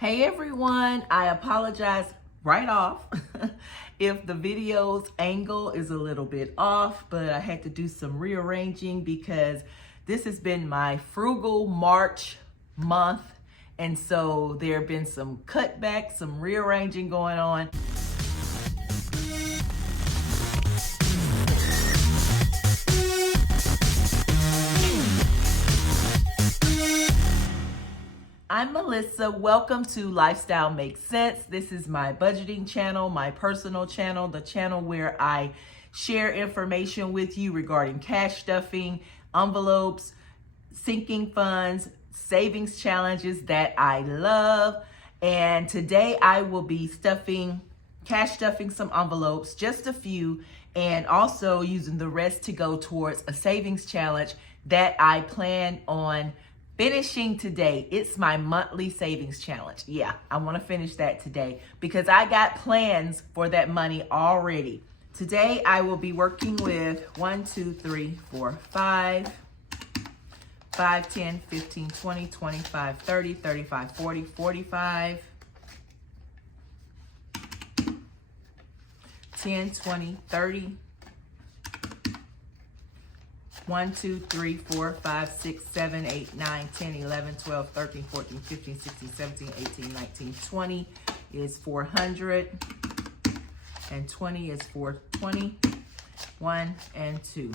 Hey everyone, I apologize right off if the video's angle is a little bit off, but I had to do some rearranging because this has been my frugal March month, and so there have been some cutbacks, some rearranging going on. I'm Melissa. Welcome to Lifestyle Makes Sense. This is my budgeting channel, my personal channel, the channel where I share information with you regarding cash stuffing, envelopes, sinking funds, savings challenges that I love. And today I will be cash stuffing some envelopes, just a few, and also using the rest to go towards a savings challenge that I plan on finishing today. It's my monthly savings challenge. Yeah, I want to finish that today because I got plans for that money already. Today I will be working with 1, 2, 3, 4, 5, 10, 15, 20, 25, 30, 35, 40, 45, 10, 20, 30, 1, 2, 3, 4, 5, 6, 7, 8, 9, 10, 11, 12, 13, 14, 15, 16, 17, 18, 19, 20 is 400, and 20 is 420, 1 and 2.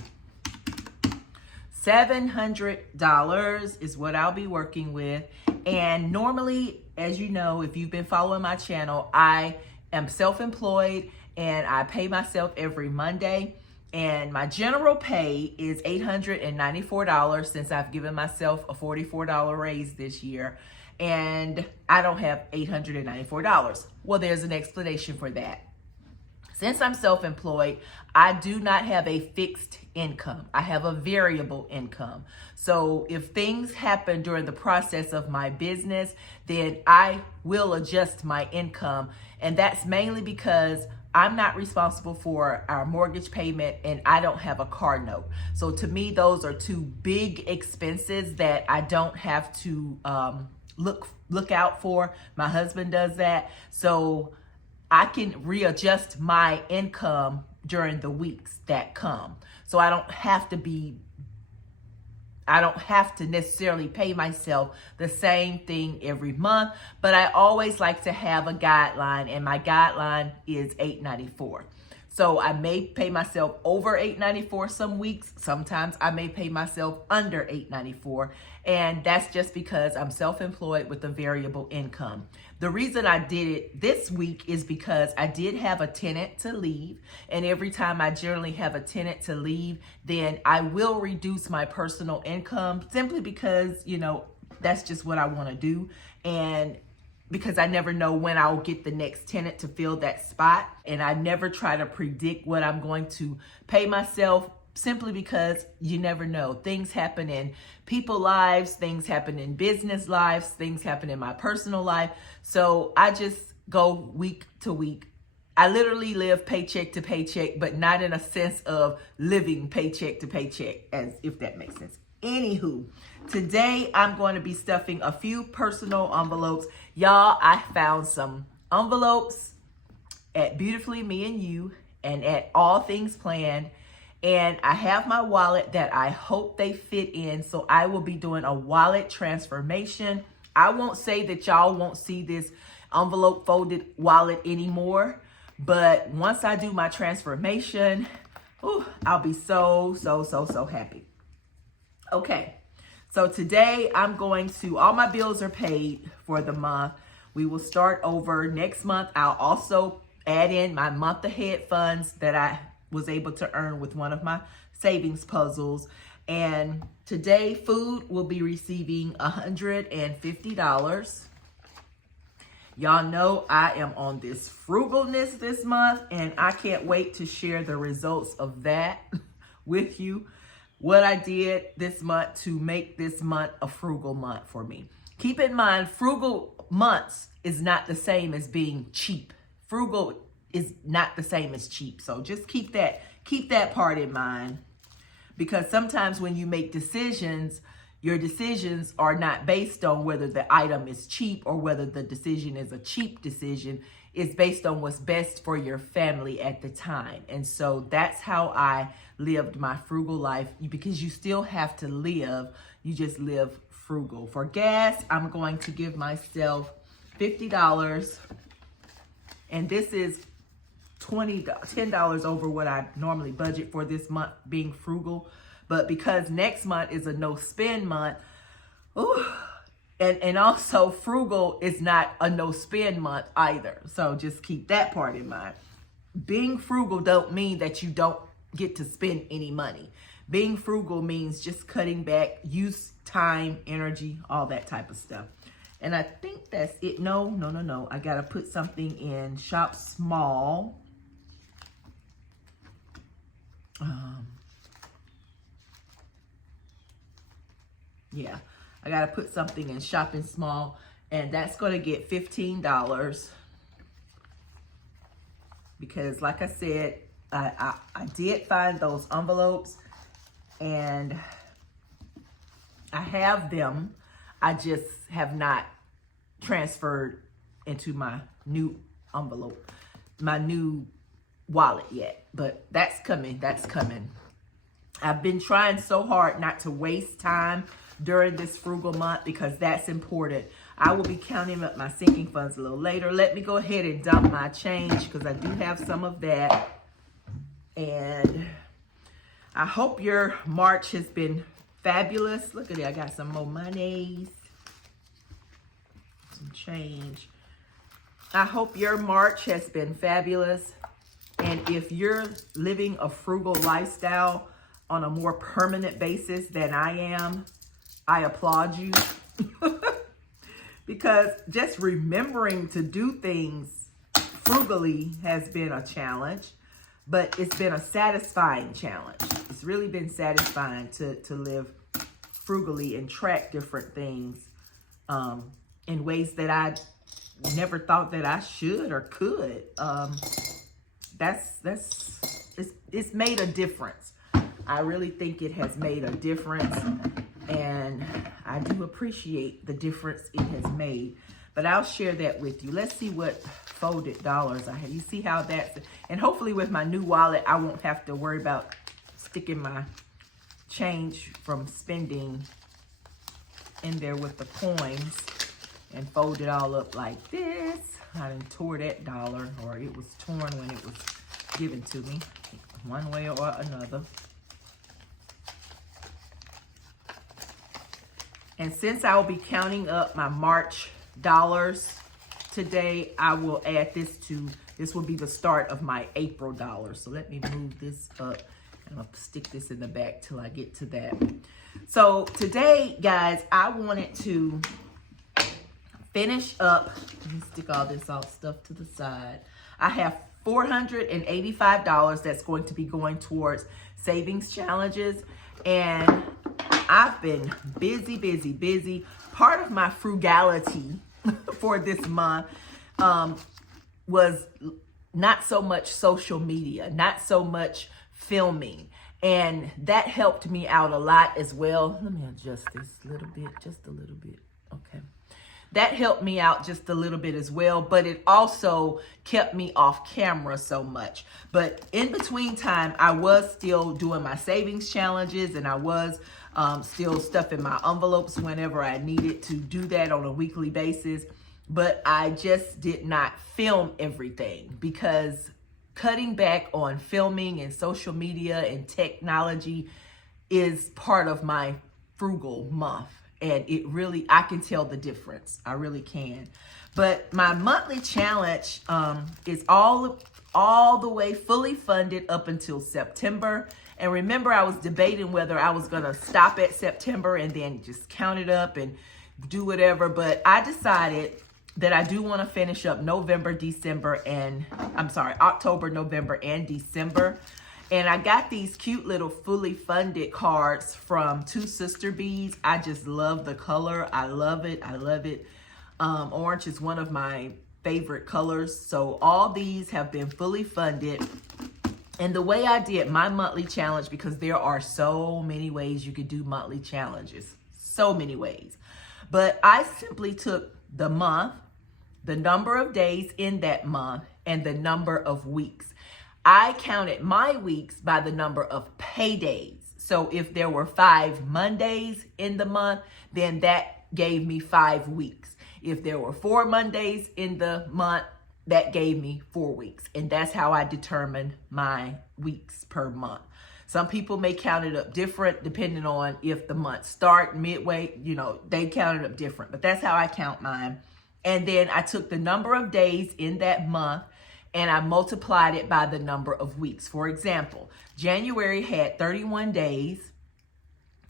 $700 is what I'll be working with. And normally, as you know, if you've been following my channel, I am self-employed and I pay myself every Monday. And my general pay is $894 since I've given myself a $44 raise this year. And I don't have $894. Well, there's an explanation for that. Since I'm self-employed, I do not have a fixed income. I have a variable income. So if things happen during the process of my business, then I will adjust my income. And that's mainly because I'm not responsible for our mortgage payment and I don't have a car note. So to me, those are two big expenses that I don't have to look out for. My husband does that. So I can readjust my income during the weeks that come. So I don't have to necessarily pay myself the same thing every month, but I always like to have a guideline, and my guideline is $894. So I may pay myself over $894 some weeks. Sometimes I may pay myself under $894. And that's just because I'm self-employed with a variable income. The reason I did it this week is because I did have a tenant to leave. And every time I generally have a tenant to leave, then I will reduce my personal income simply because, that's just what I want to do. And because I never know when I'll get the next tenant to fill that spot. And I never try to predict what I'm going to pay myself simply because you never know. Things happen in people's lives, things happen in business lives, things happen in my personal life. So I just go week to week. I literally live paycheck to paycheck, but not in a sense of living paycheck to paycheck, as if that makes sense. Anywho, today I'm going to be stuffing a few personal envelopes. Y'all, I found some envelopes at Beautifully Me and You and at All Things Planned. And I have my wallet that I hope they fit in. So I will be doing a wallet transformation. I won't say that y'all won't see this envelope folded wallet anymore. But once I do my transformation, I'll be so happy. Okay, so today all my bills are paid for the month. We will start over next month. I'll also add in my month ahead funds that I was able to earn with one of my savings puzzles. And today food will be receiving $150. Y'all know I am on this frugalness this month, and I can't wait to share the results of that with you. What I did this month to make this month a frugal month for me. Keep in mind, frugal months is not the same as being cheap. Frugal is not the same as cheap. So just keep that part in mind, because sometimes when you make decisions, Your decisions are not based on whether the item is cheap or whether the decision is a cheap decision. It's based on what's best for your family at the time. And so that's how I lived my frugal life, because you still have to live. You just live frugal. For gas, I'm going to give myself $50. And this is $10 over what I normally budget for this month, being frugal. But because next month is a no spend month, ooh, and also frugal is not a no spend month either. So just keep that part in mind. Being frugal don't mean that you don't get to spend any money. Being frugal means just cutting back use, time, energy, all that type of stuff. And I think that's it. No. I got to put something in Shop Small. Yeah, I got to put something in Shopping Small, and that's going to get $15 because, like I said, I did find those envelopes, and I have them. I just have not transferred into my new envelope, my new wallet yet, but that's coming. That's coming. I've been trying so hard not to waste time during this frugal month because that's important. I will be counting up my sinking funds a little later. Let me go ahead and dump my change because I do have some of that. And I hope your March has been fabulous. Look at it. I got some more monies, some change. I hope your March has been fabulous. And if you're living a frugal lifestyle on a more permanent basis than I am, I applaud you. Because just remembering to do things frugally has been a challenge, but it's been a satisfying challenge. It's really been satisfying to live frugally and track different things in ways that I never thought that I should or could. It's made a difference. I really think it has made a difference, and I do appreciate the difference it has made. But I'll share that with you. Let's see what folded dollars I have. You see how that's, and hopefully with my new wallet, I won't have to worry about sticking my change from spending in there with the coins and fold it all up like this. I done tore that dollar, or it was torn when it was given to me, one way or another. And since I will be counting up my March dollars today, I will add this will be the start of my April dollars. So let me move this up, and I'll stick this in the back till I get to that. So today, guys, I wanted to finish up. Let me stick all this stuff to the side. I have $485 that's going to be going towards savings challenges, and I've been busy. Part of my frugality for this month was not so much social media, not so much filming. And that helped me out a lot as well. Let me adjust this a little bit, just a little bit. Okay. That helped me out just a little bit as well, but it also kept me off camera so much. But in between time, I was still doing my savings challenges, and I was still stuffing my envelopes whenever I needed to do that on a weekly basis. But I just did not film everything because cutting back on filming and social media and technology is part of my frugal month. And it really, I can tell the difference. I really can. But my monthly challenge is all the way fully funded up until September. And remember, I was debating whether I was going to stop at September and then just count it up and do whatever. But I decided that I do want to finish up October, November, and December. And I got these cute little fully funded cards from Two Sister Beads. I just love the color. I love it. Orange is one of my favorite colors. So all these have been fully funded. And the way I did my monthly challenge, because there are so many ways you could do monthly challenges. so many ways. But I simply took the month, the number of days in that month, and the number of weeks. I counted my weeks by the number of paydays. So if there were 5 Mondays in the month, then that gave me 5 weeks. If there were 4 Mondays in the month, that gave me 4 weeks. And that's how I determined my weeks per month. Some people may count it up different depending on if the month start, midway, they count it up different. But that's how I count mine. And then I took the number of days in that month and I multiplied it by the number of weeks. For example, January had 31 days.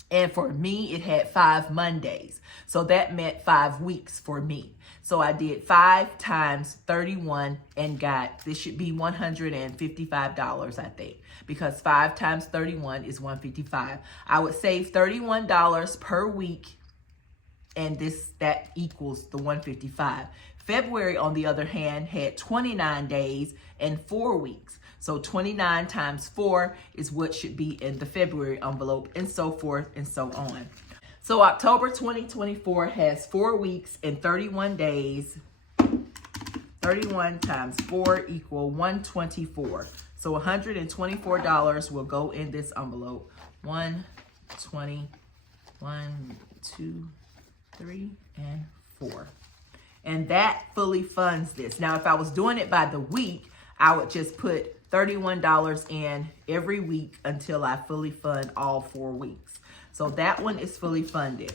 And for me, it had 5 Mondays. So that meant 5 weeks for me. So I did 5 times 31 and this should be $155, I think, because 5 times 31 is $155. I would save $31 per week, and that equals the $155. February, on the other hand, had 29 days and 4 weeks. So 29 times 4 is what should be in the February envelope, and so forth and so on. So October 2024 has 4 weeks and 31 days. 31 times 4 equal 124. So $124 will go in this envelope. 120, 1, 2, 3, and 4. And that fully funds this. Now, if I was doing it by the week, I would just put $31 in every week until I fully fund all 4 weeks. So that one is fully funded.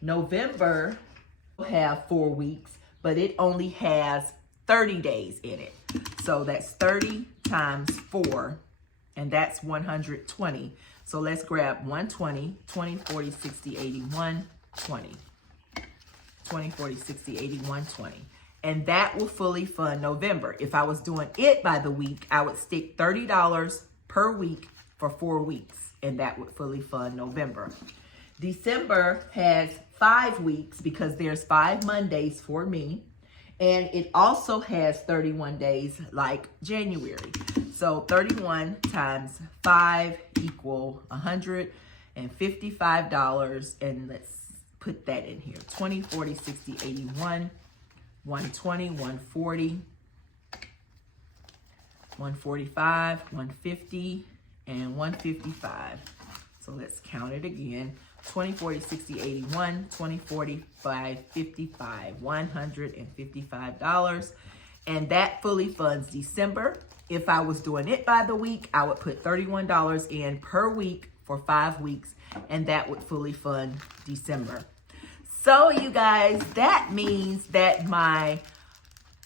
November will have 4 weeks, but it only has 30 days in it. So that's 30 times 4, and that's 120. So let's grab 120, 20, 40, 60, 80, 120. 20, 40, 60, 80, 120. And that will fully fund November. If I was doing it by the week, I would stick $30 per week for 4 weeks, and that would fully fund November. December has 5 weeks because there's 5 Mondays for me, and it also has 31 days like January. So 31 times 5 equal $155, and let's put that in here. 20, 40, 60, 81, 120, 140, 145, 150, and 155. So let's count it again. 20, 40, 60, 81, 20, 45, 55, $155. And that fully funds December. If I was doing it by the week, I would put $31 in per week for 5 weeks, and that would fully fund December. So you guys, that means that my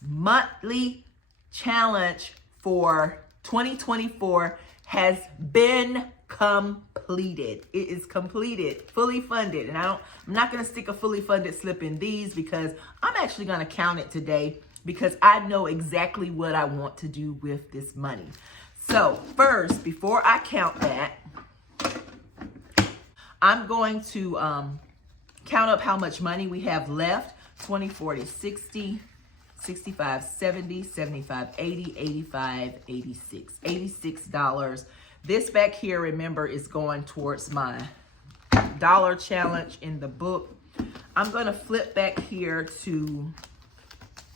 monthly challenge for 2024 has been completed. It is completed, fully funded. And I'm not going to stick a fully funded slip in these because I'm actually going to count it today because I know exactly what I want to do with this money. So first, before I count that, I'm going to count up how much money we have left. 20, 40, 60, 65, 70, 75, 80, 85, 86. $86. This back here, remember, is going towards my dollar challenge in the book. I'm going to flip back here to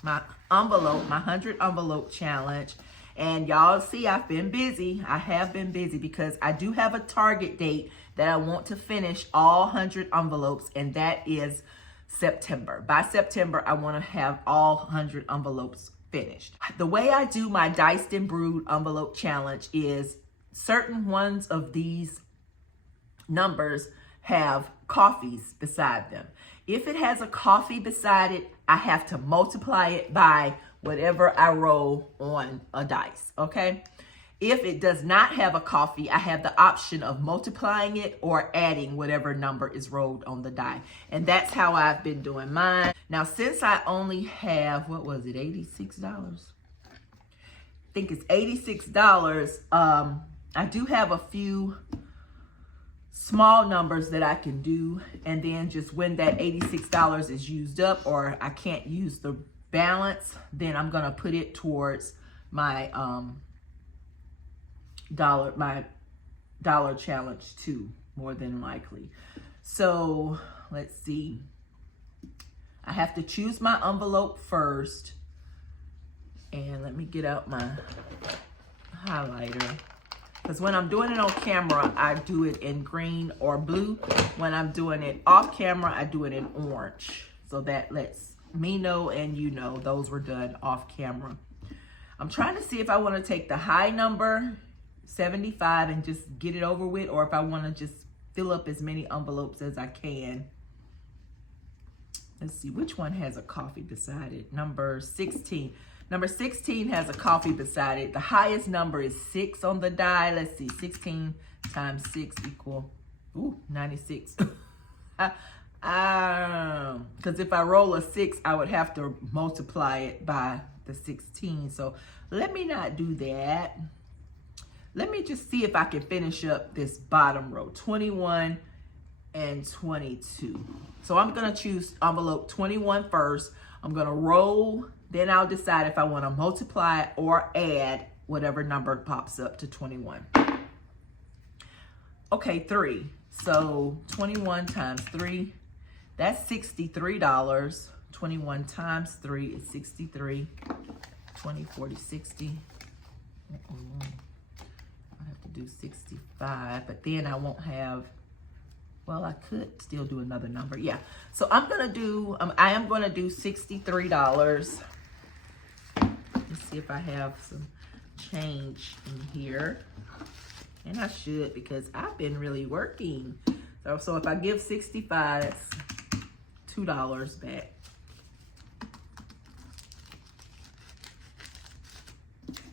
my envelope, my 100 envelope challenge. And y'all see, I've been busy. I have been busy because I do have a target date that I want to finish all 100 envelopes, and that is September. By September, I want to have all 100 envelopes finished. The way I do my Diced and Brewed envelope challenge is certain ones of these numbers have coffees beside them. If it has a coffee beside it, I have to multiply it by whatever I roll on a dice, okay? If it does not have a coffee, I have the option of multiplying it or adding whatever number is rolled on the die. And that's how I've been doing mine. Now, since I only have, what was it, $86? I think it's $86. I do have a few small numbers that I can do. And then just when that $86 is used up or I can't use the balance, then I'm going to put it towards my dollar challenge too, more than likely. So let's see. I have to choose my envelope first. And let me get out my highlighter. Because when I'm doing it on camera, I do it in green or blue. When I'm doing it off camera, I do it in orange. So that lets me know and you know those were done off camera. I'm trying to see if I want to take the high number, 75, and just get it over with, or if I want to just fill up as many envelopes as I can. Let's see, which one has a coffee beside it? Number 16. Number 16 has a coffee beside it. The highest number is 6 on the die. Let's see, 16 times 6 equal, 96. Because if I roll a 6, I would have to multiply it by the 16. So let me not do that. Let me just see if I can finish up this bottom row, 21 and 22. So I'm gonna choose envelope 21 first. I'm gonna roll, then I'll decide if I wanna multiply or add whatever number pops up to 21. Okay, 3. So 21 times 3, that's $63. 21 times 3 is 63. 20, 40, 60. I have to do 65, but then I won't have, well, I could still do another number. Yeah, so I'm gonna do, I am gonna do $63. Let's see if I have some change in here. And I should, because I've been really working. So if I give 65, that's $2 back.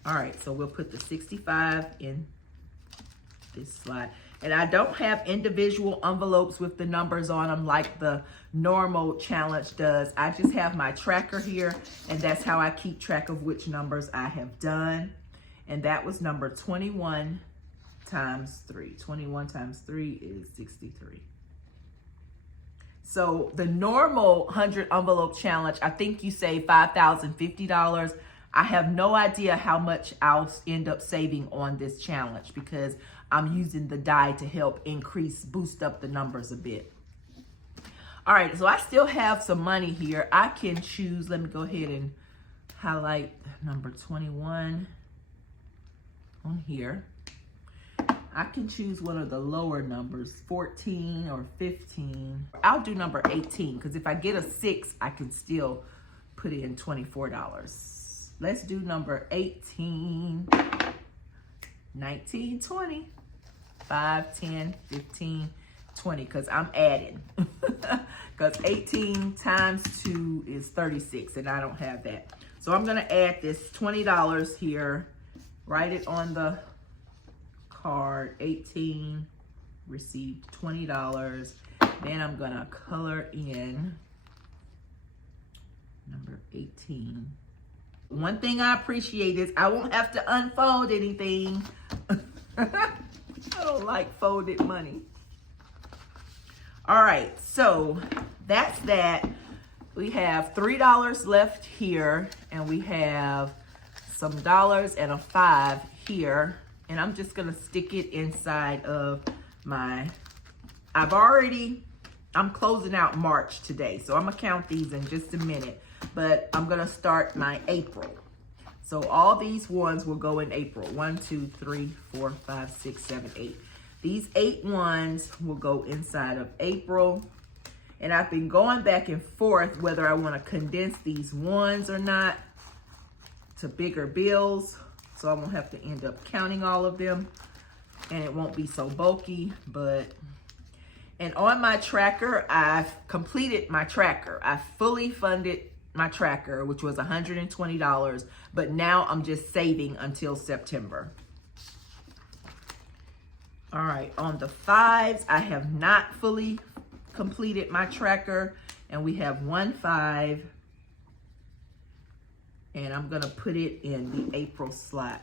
All right, so we'll put the 65 in this slot. And I don't have individual envelopes with the numbers on them like the normal challenge does. I just have my tracker here, and that's how I keep track of which numbers I have done. And that was number 21 times 3. 21 times 3 is 63. So the normal 100 envelope challenge, I think you save $5,050. I have no idea how much I'll end up saving on this challenge because I'm using the die to help boost up the numbers a bit. All right, so I still have some money here. I can choose, let me go ahead and highlight number 21 on here. I can choose one of the lower numbers, 14 or 15. I'll do number 18 because if I get a 6, I can still put in $24. Let's do number 18, 19, 20, 5, 10, 15, 20, because I'm adding. Because 18 times 2 is 36, and I don't have that. So I'm going to add this $20 here, write it on the card, 18, received $20. Then I'm going to color in number 18. One thing I appreciate is I won't have to unfold anything. I don't like folded money. All right, so that's that. We have $3 left here, and we have some dollars and a 5 here. And I'm just gonna stick it inside of my, I'm closing out March today, so I'm gonna count these in just a minute. But I'm gonna start my April. So all these ones will go in April. 1, 2, 3, 4, 5, 6, 7, 8. These 8 ones will go inside of April. And I've been going back and forth whether I wanna condense these ones or not to bigger bills. So I won't have to end up counting all of them. And it won't be so bulky, and on my tracker, I've completed my tracker. I fully funded my tracker, which was $120, but now I'm just saving until September. All right, on the 5s, I have not fully completed my tracker, and we have 1 5, and I'm gonna put it in the April slot.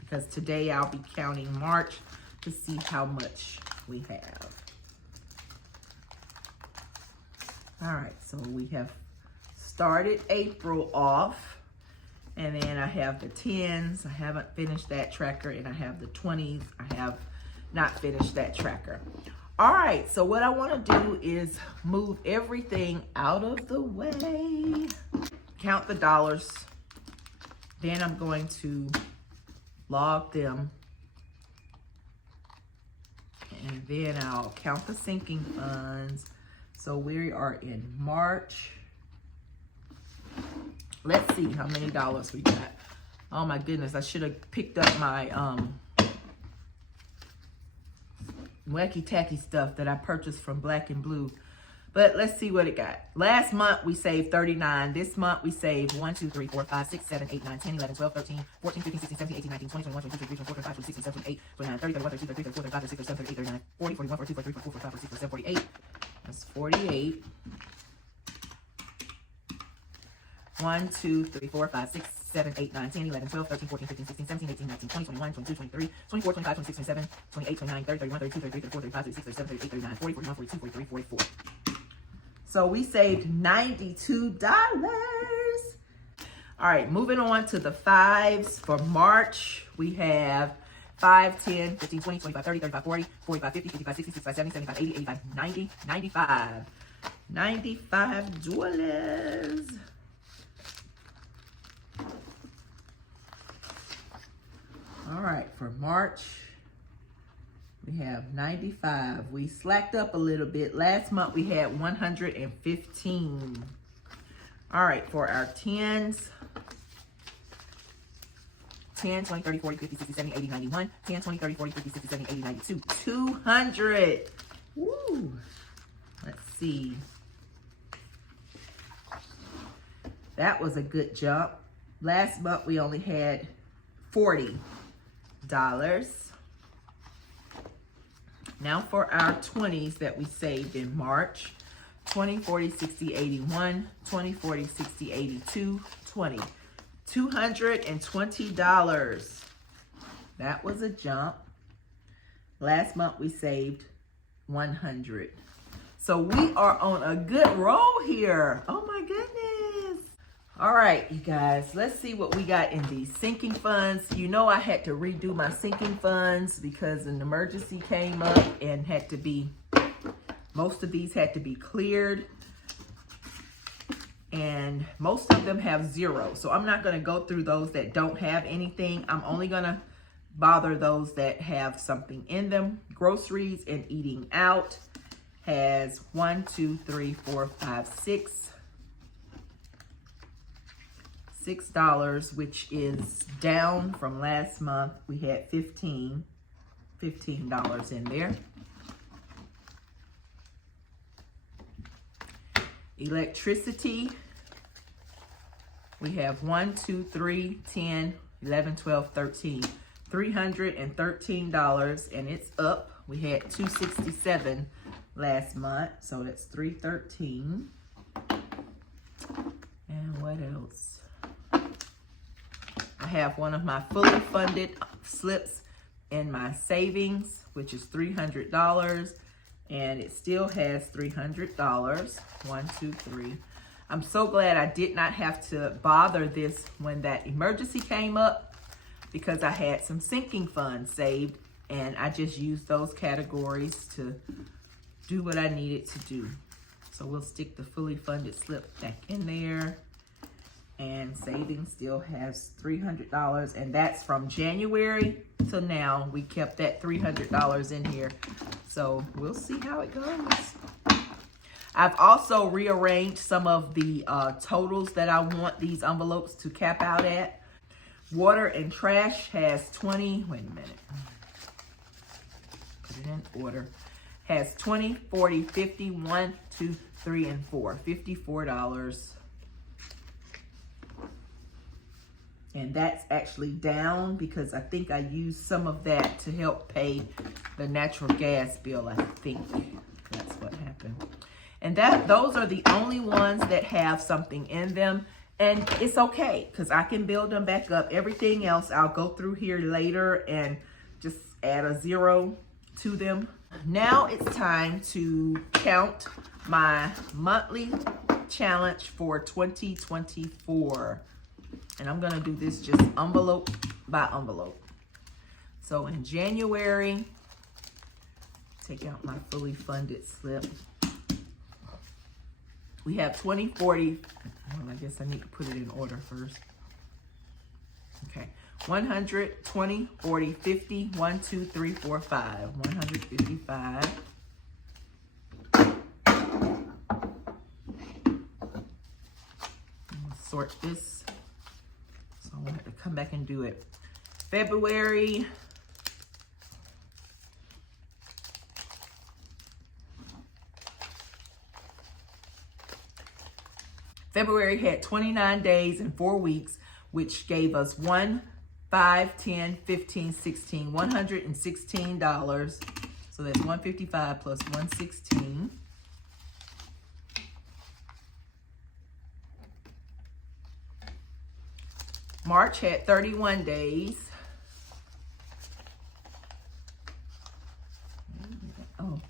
Because today I'll be counting March to see how much we have. All right, so we have started April off, and then I have the 10s. I haven't finished that tracker, and I have the 20s. I have not finish that tracker. All right, so what I want to do is move everything out of the way, count the dollars, then I'm going to log them, and then I'll count the sinking funds. So we are in March. Let's see how many dollars we got. Oh my goodness, I should have picked up my wacky tacky stuff that I purchased from Black and Blue. But let's see what it got. Last month we saved 39. This month we saved 1, 2, 3, 4, 5, 6, 7, 8, 9, 10, 11, 12, 13, 14, 15, 16, 17, 18, 19, 20, 21, 22, 23, 24, 25, 26, 27, 28, 29, 30, 31, 32, 33, 34, 35, 36, 37, 38, 39, 40, 41, 42, 43, 44, 45, 46, 47, 48. That's 48. 1, 2, 3, 4, 5, 6, 7, 8, 9, 10, 11, 12, 13, 14, 15, 16, 17, 18, 19, 20, 21, 22, 23, 24, 25, 26, 27, 28, 29, 30, 31, 32, 33, 34, 35, 36, 37, 38, 39, 40, 41, 42, 43, 44. So we saved $92. All right, moving on to the fives. For March, we have 5, 10, 15, 20, 25, 30, 35, 40, 45, 50, 55, 60, 65, 70, 75, 80, 85, 90, 95. $95. All right, for March, we have 95. We slacked up a little bit. Last month we had 115. All right, for our tens, 10, 20, 30, 40, 50, 60, 70, 80, 91. 10, 20, 30, 40, 50, 60, 70, 80, 92. 200. Woo. Let's see. That was a good jump. Last month we only had $40. Now for our 20s that we saved in March. 20, 40, 60, 81, 20, 40, 60, 82, 20. $220. That was a jump. Last month we saved 100. So we are on a good roll here. Oh my goodness. All right, you guys, let's see what we got in these sinking funds. You know I had to redo my sinking funds because an emergency came up and had to be, most of these had to be cleared. And most of them have 0. So I'm not gonna go through those that don't have anything. I'm only gonna bother those that have something in them. Groceries and eating out has 1, 2, 3, 4, 5, 6. $6, which is down from last month. We had $15 in there. Electricity, we have 1, 2, 3, 10, 11, 12, 13. $313, and it's up. We had $267 last month, so that's $313. And what else? I have one of my fully funded slips in my savings, which is $300, and it still has $300. 1, 2, 3. I'm so glad I did not have to bother this when that emergency came up, because I had some sinking funds saved, and I just used those categories to do what I needed to do. So we'll stick the fully funded slip back in there. And savings still has $300, and that's from January to now. We kept that $300 in here, so we'll see how it goes. I've also rearranged some of the totals that I want these envelopes to cap out at. Water and trash has 20, wait a minute, put it in order, has 20, 40, 50, 1, 2, 3, and 4, $54. And that's actually down because I think I used some of that to help pay the natural gas bill. I think that's what happened. And those are the only ones that have something in them. And it's okay because I can build them back up. Everything else, I'll go through here later and just add a 0 to them. Now it's time to count my monthly challenge for 2024. And I'm gonna do this just envelope by envelope. So in January, take out my fully funded slip. We have 20, 40. Well, I guess I need to put it in order first. Okay. 100, 20, 40, 50, 1, 2, 3, 4, 5. 155. Sort this. So I'm going to have to come back and do it. February. February had 29 days and 4 weeks, which gave us 1, 5, 10, 15, 16, $116. So that's 155 plus 116. March had 31 days. Oh,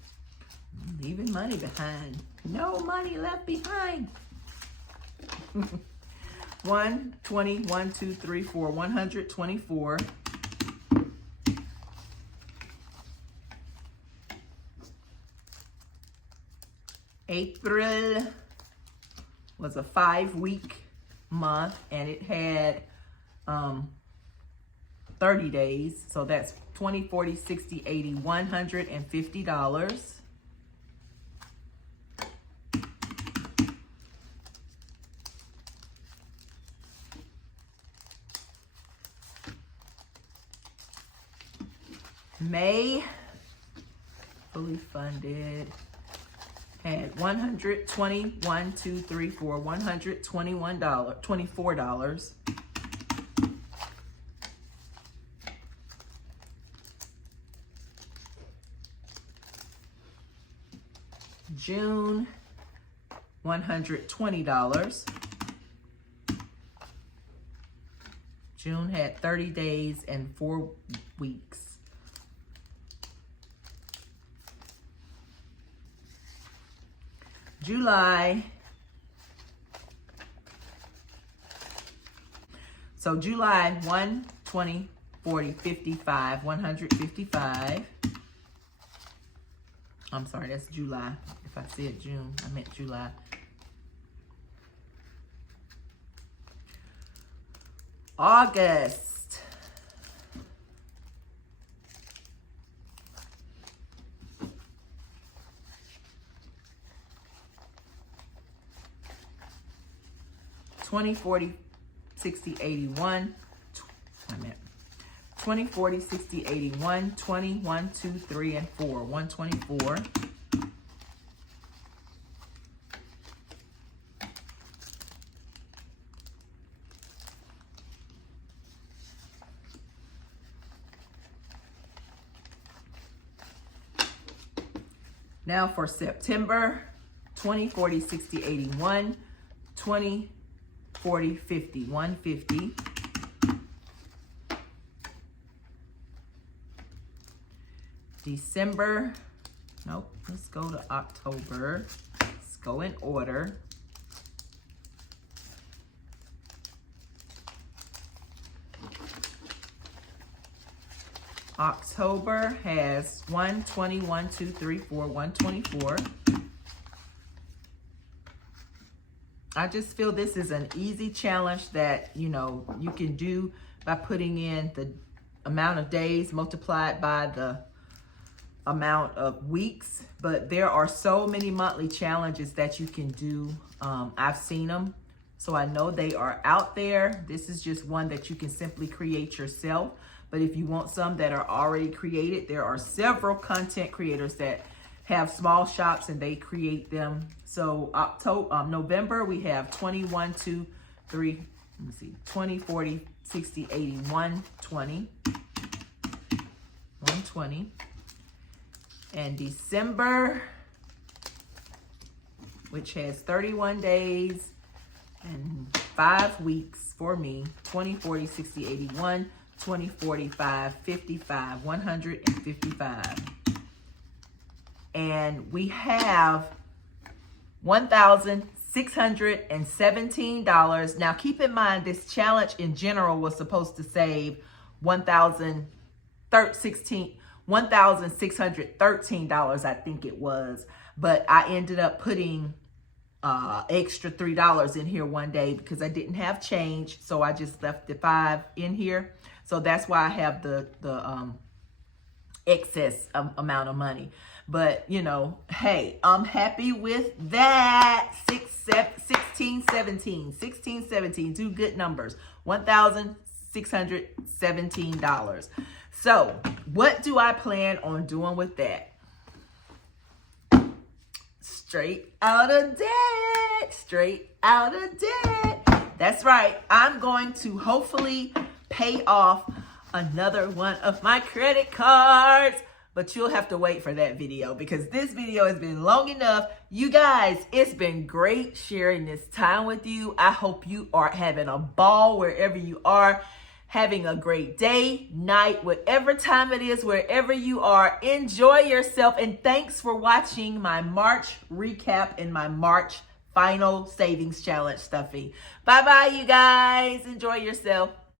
I'm leaving money behind. No money left behind. 1, 20, 1, 2, 3, 4, 124. April was a 5-week month, and it had 30 days. So that's 20, 40, 60, 80, $150. May, fully funded, had 120, 1, 2, 3, 4, $24. June, $120. June had 30 days and 4 weeks. July. So July, 1, 20, 40, 55, 155. I'm sorry, that's July. If I said June, I meant July. August. $20, $40, $60, $81. I meant 20, 40, 60, 81, 20, 1, 2, 3, and 4. 124. Now for September, 20, 40, 60, 81, 20, 40, 50, 150. December, nope, let's go to October. Let's go in order. October has 120, 1, 2, 3, 4, 124. I just feel this is an easy challenge that, you know, you can do by putting in the amount of days multiplied by the amount of weeks. But there are so many monthly challenges that you can do. I've seen them, so I know they are out there. This is just one that you can simply create yourself. But if you want some that are already created, there are several content creators that have small shops and they create them. So November, we have 20, 1, 2, 3, let me see, 20, 40, 60, 80, 120. 120. And December, which has 31 days and 5 weeks for me, 20, 40, 60, 81, 20, 45, 55, 155. And we have $1,617. Now keep in mind, this challenge in general was supposed to save $1,616 $1,613, I think it was. But I ended up putting extra $3 in here one day because I didn't have change. So I just left the 5 in here. So that's why I have the excess amount of money. But, you know, hey, I'm happy with that. 16, 17, two good numbers. $1,617. So what do I plan on doing with that? Straight out of debt. Straight out of debt. That's right. I'm going to hopefully pay off another one of my credit cards. But you'll have to wait for that video because this video has been long enough. You guys, it's been great sharing this time with you. I hope you are having a ball wherever you are, having a great day, night, whatever time it is, wherever you are. Enjoy yourself, and thanks for watching my March recap and my March final savings challenge stuffing. Bye-bye, you guys. Enjoy yourself.